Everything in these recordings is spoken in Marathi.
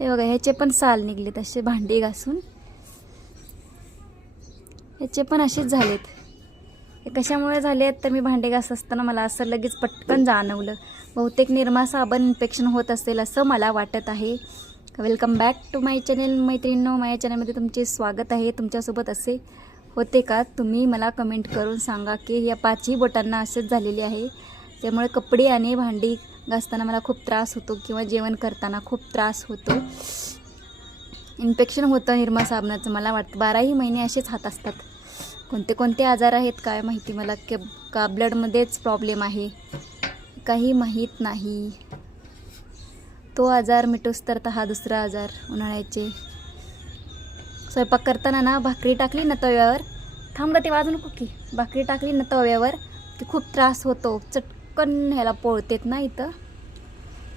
हे बघा ह्याचे पण साल निघलेत असे भांडे घासून. ह्याचे पण असेच झालेत. हे कशामुळे झाले तर मी भांडे घास असताना मला असं लगेच पटकन जाणवलं. बहुतेक निर्मा साबण इन्फेक्शन होत असेल असं मला वाटत आहे. Welcome back to my channel मैत्रिणींनो. माझ्या चॅनलमध्ये तुमचे स्वागत आहे. तुमच्यासोबत असे होते का? तुम्ही मला कमेंट करून सांगा की या पाचही बोटांना असेच झालेले आहे. त्यामुळे कपडे आणि भांडी घासताना मला खूप त्रास होतो किंवा जेवण करताना खूप त्रास होतो. इन्फेक्शन होतं निर्मा साबणाचं मला वाटतं. बाराही महिने असेच हात असतात. कोणते कोणते आजार आहेत काय माहिती मला? के का ब्लडमध्येच प्रॉब्लेम आहे? काही माहीत नाही. तो आजार मिटोस तर हा दुसरा आजार उन्हाळ्याचे. स्वयंपाक करताना ना भाकरी टाकली ना तव्यावर. थांब ते वाजू नको की भाकरी टाकली ना तव्यावर. की खूप त्रास होतो. चट पटकन ह्याला पोळतेत ना इथं?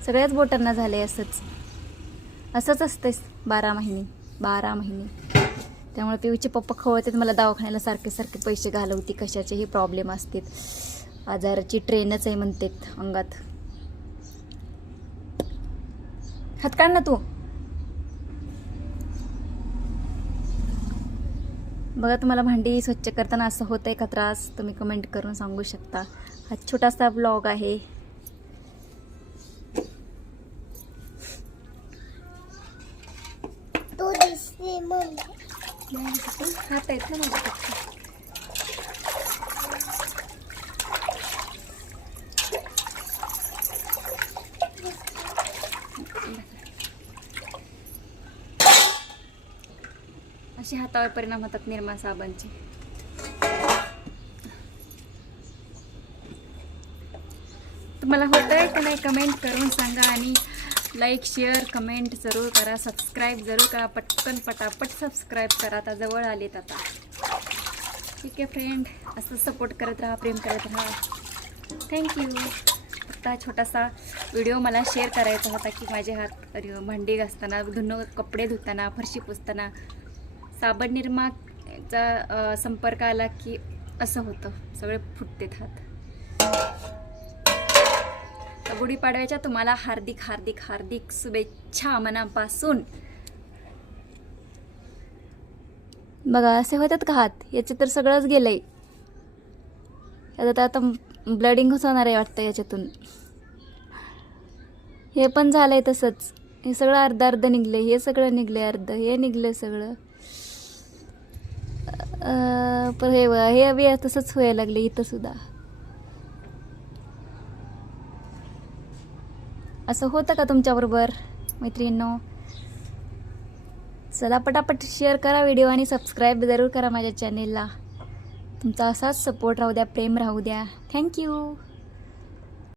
सगळ्याच बोटांना झाले असंच. असंच असते बारा महिने बारा महिने. त्यामुळे पिऊचे पप्पा खवळतात मला दवाखान्याला सारखे सारखे पैसे घालवते कशाचेही प्रॉब्लेम असतात आजाराची ट्रेनच आहे म्हणतात अंगात. हात काढ ना तू. बघा तुम्हाला भांडी स्वच्छ करताना असं होतंय का त्रास? तुम्ही कमेंट करून सांगू शकता. हा छोटासा ब्लॉग आहे. तो दिसते मग. हात आहेत ना माझ्या फक्त. असे हातावर परिणाम होतात निर्मा साबणचे. तुम्हाला होत आहे का नाही कमेंट करून सांगा आणि लाईक शेअर कमेंट जरूर करा. सबस्क्राईब जरूर करा. पटकन पटापट सबस्क्राईब करा. आता जवळ आलेत आता. ठीक आहे फ्रेंड असं सपोर्ट करत राहा प्रेम करत राहा. थँक्यू फक्त हा छोटासा व्हिडिओ मला शेअर करायचा होता की माझे हात भांडी घासताना धुणं कपडे धुताना फरशी पुसताना साबण निर्माचा संपर्क आला की असं होतं. सगळे फुटतेत हात. गुढीपाडव्याच्या तुम्हाला हार्दिक हार्दिक हार्दिक शुभेच्छा मनापासून. बघा असे होतात का हात? याचे तर सगळंच गेलंय. आता आता ब्लडिंगच होणार आहे वाटतं याच्यातून. हे पण झालंय तसंच. हे सगळं अर्ध अर्ध निघलंय. हे सगळं निघलंय अर्ध. हे निघलंय सगळं. पर हे हे बी तसंच व्हायला लागले इथं सुद्धा. असं होतं का तुमच्याबरोबर मैत्रिणींनो? चला पटापट शेअर करा व्हिडिओ आणि सबस्क्राईब जरूर करा माझ्या चॅनेलला तुमचा असाच सपोर्ट राहू द्या प्रेम राहू द्या. थँक्यू